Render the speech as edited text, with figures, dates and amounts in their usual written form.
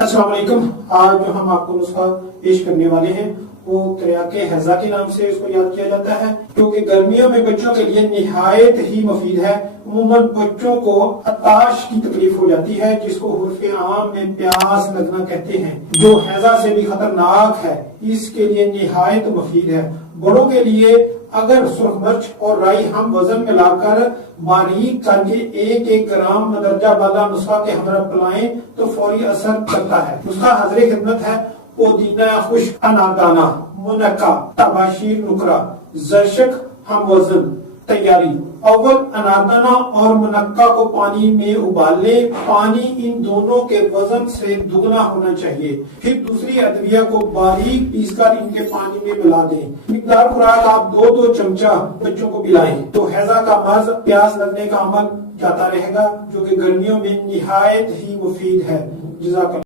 अस्सलाम वालेकुम। आज जो हम आपको नुस्खा पेश करने वाले हैं वो त्रियाके हैजा के नाम से इसको याद किया जाता है, क्योंकि गर्मियों में बच्चों के लिए निहायत ही मुफीद है। उमूमन बच्चों को अताश की तकलीफ हो जाती है, जिसको उर्फ़े आम में प्यास लगना कहते हैं, जो हैजा से भी खतरनाक है। इसके लिए निहायत मुफीद है। बड़ों के लिए अगर सुर्ख मिर्च और राई हम वजन में लाकर बारीक करके 1-1 ग्राम मदरजा वाला नुस्खा के हमरा पिलाएं तो फौरी असर करता है। नुस्खा हाज़िर खिदमत है। पुदीना खुश्क, अनारदाना, मुनक्का, तबाशीर नुकरा, जरशक हम वजन। तैयारी: अव्वल अनारदाना और मुनक्का को पानी में उबाल लें। पानी इन दोनों के वजन से दुगना होना चाहिए। फिर दूसरी अदविया को बारीक पीसकर इनके पानी में मिला दें। मिकदार खुराक आप 2-2 चमचा बच्चों को पिलाएं तो हैजा का मर्ज, प्यास लगने का अमल जाता रहेगा, जो कि गर्मियों में निहायत ही मुफीद है। जज़ाकल्लाह।